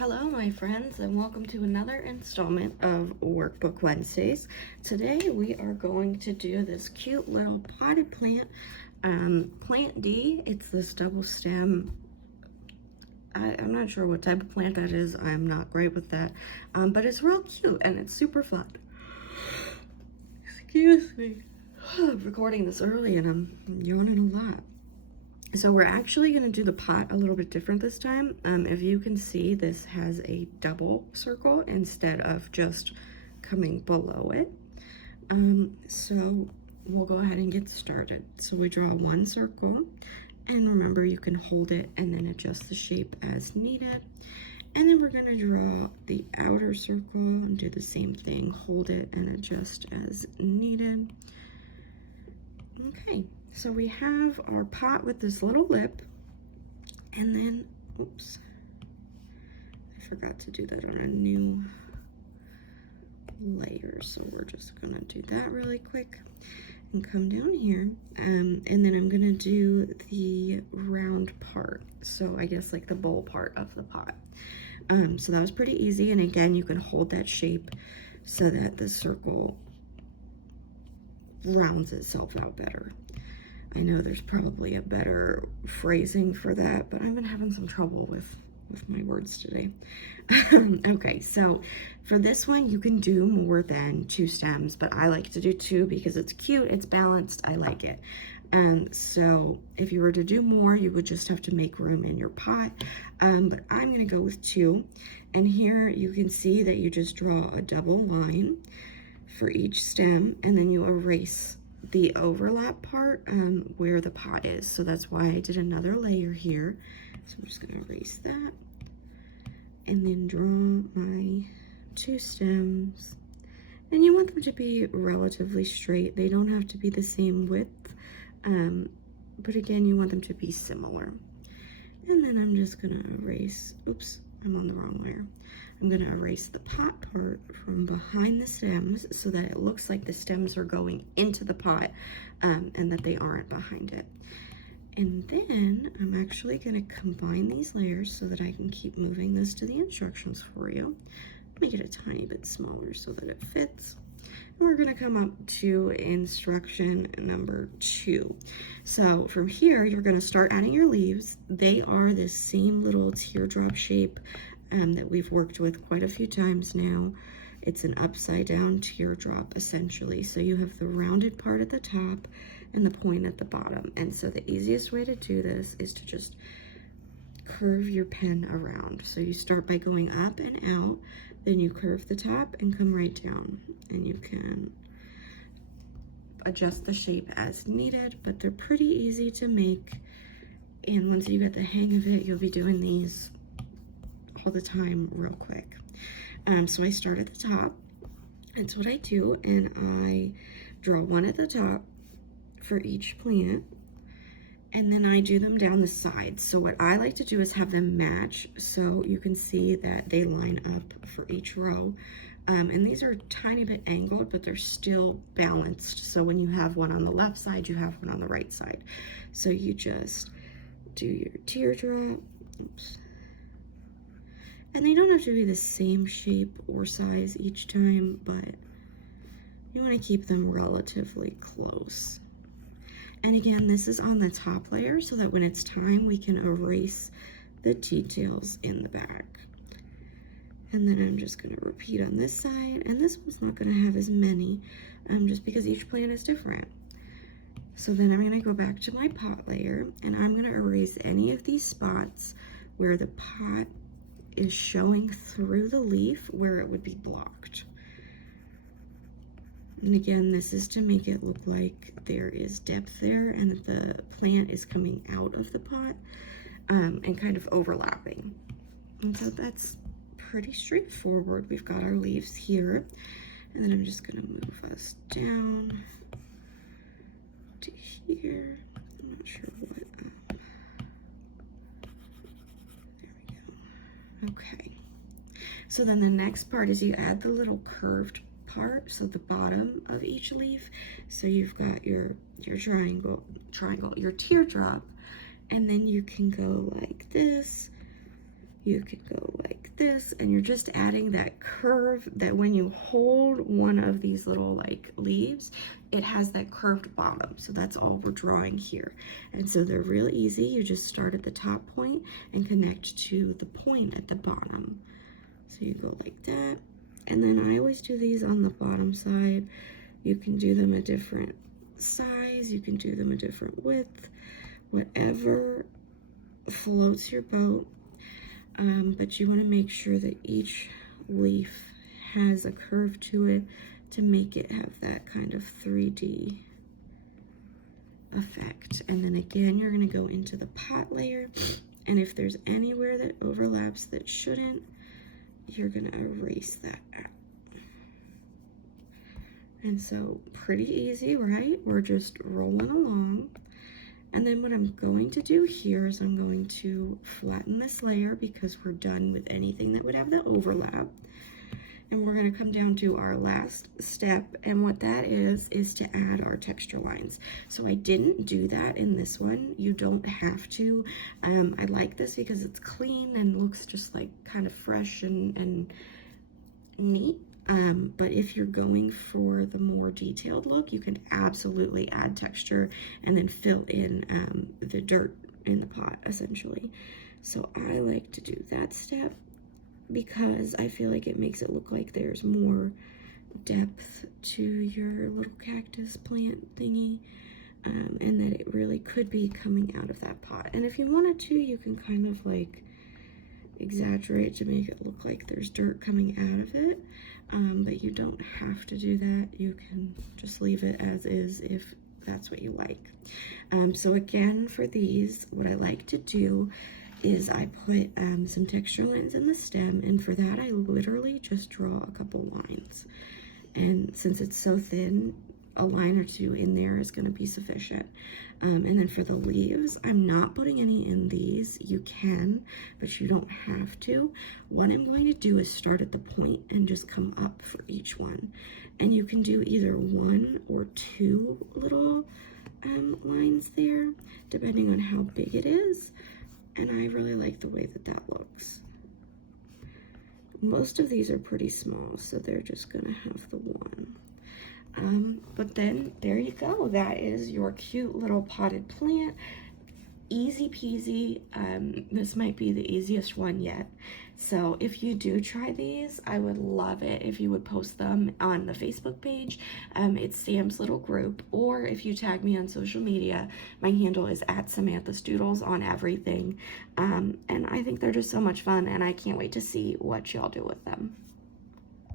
Hello my friends, and welcome to another installment of Workbook Wednesdays. Today we are going to do this cute little potted plant, Plant D. It's this double stem. I'm not sure what type of plant that is. I'm not great with that, but it's real cute and it's super fun. Excuse me. I'm recording this early and I'm yawning a lot. So we're actually going to do the pot a little bit different this time. If you can see, this has a double circle instead of just coming below it. So we'll go ahead and get started. So we draw one circle, and remember you can hold it and then adjust the shape as needed. And then we're going to draw the outer circle and do the same thing, hold it and adjust as needed. Okay. So we have our pot with this little lip, and then, oops, I forgot to do that on a new layer. So we're just gonna do that really quick and come down here. And then I'm gonna do the round part. So I guess like the bowl part of the pot. So that was pretty easy. And again, you can hold that shape so that the circle rounds itself out better. I know there's probably a better phrasing for that, but I've been having some trouble with my words today. Okay, so for this one, you can do more than 2 stems, but I like to do 2 because it's cute, it's balanced, I like it. So if you were to do more, you would just have to make room in your pot, but I'm gonna go with 2. And here you can see that you just draw a double line for each stem, and then you erase the overlap part where the pot is. So that's why I did another layer here. So I'm just going to erase that and then draw my 2 stems. And you want them to be relatively straight. They don't have to be the same width, but again, you want them to be similar. And then I'm just going to erase, oops, I'm on the wrong layer. I'm going to erase the pot part from behind the stems so that it looks like the stems are going into the pot and that they aren't behind it. And then I'm actually going to combine these layers so that I can keep moving this to the instructions for you. Make it a tiny bit smaller so that it fits. And we're going to come up to instruction number 2. So from here, you're going to start adding your leaves. They are this same little teardrop shape that we've worked with quite a few times now. It's an upside down teardrop essentially. So you have the rounded part at the top and the point at the bottom. And so the easiest way to do this is to just curve your pen around. So you start by going up and out, then you curve the top and come right down. And you can adjust the shape as needed, but they're pretty easy to make. And once you get the hang of it, you'll be doing these all the time real quick. So I start at the top. That's what I do, and I draw one at the top for each plant, and then I do them down the sides. So what I like to do is have them match, so you can see that they line up for each row. And these are a tiny bit angled, but they're still balanced. So when you have one on the left side, you have one on the right side. So you just do your teardrop. Oops. And they don't have to be the same shape or size each time, but you want to keep them relatively close. And again, this is on the top layer so that when it's time, we can erase the details in the back. And then I'm just going to repeat on this side, and this one's not going to have as many, just because each plant is different. So then I'm going to go back to my pot layer, and I'm going to erase any of these spots where the pot is showing through the leaf where it would be blocked. And again, this is to make it look like there is depth there and that the plant is coming out of the pot and kind of overlapping. And so that's pretty straightforward. We've got our leaves here, and then I'm just going to move us down to here. I'm not sure what. Okay, so then the next part is you add the little curved part, so the bottom of each leaf. So you've got your triangle, your teardrop, and then you can go like this. You can go like this, and you're just adding that curve that when you hold one of these little like leaves, it has that curved bottom. So that's all we're drawing here. And so they're real easy. You just start at the top point and connect to the point at the bottom. So you go like that. And then I always do these on the bottom side. You can do them a different size, you can do them a different width, whatever floats your boat. But you want to make sure that each leaf has a curve to it to make it have that kind of 3D effect. And then again, you're going to go into the pot layer, and if there's anywhere that overlaps that shouldn't, you're going to erase that out. And so pretty easy, right? We're just rolling along. And then what I'm going to do here is I'm going to flatten this layer because we're done with anything that would have the overlap. And we're going to come down to our last step, and what that is to add our texture lines. So I didn't do that in this one. You don't have to. I like this because it's clean and looks just like kind of fresh and neat. But if you're going for the more detailed look, you can absolutely add texture and then fill in the dirt in the pot, essentially. So I like to do that step because I feel like it makes it look like there's more depth to your little cactus plant thingy, and that it really could be coming out of that pot. And if you wanted to, you can kind of like exaggerate to make it look like there's dirt coming out of it, but you don't have to do that. You can just leave it as is if that's what you like. So again, for these, what I like to do is I put some texture lines in the stem, and for that I literally just draw a couple lines, and since it's so thin, a line or two in there is going to be sufficient. And then for the leaves, I'm not putting any in these. You can, but you don't have to. What I'm going to do is start at the point and just come up for each one. And you can do either one or two little lines there, depending on how big it is. And I really like the way that that looks. Most of these are pretty small, so they're just gonna have the one. But then there you go. That is your cute little potted plant. Easy peasy. This might be the easiest one yet. So if you do try these, I would love it if you would post them on the Facebook page. It's Sam's Little Group, or if you tag me on social media, my handle is @Samantha's Doodles on everything. And I think they're just so much fun, and I can't wait to see what y'all do with them.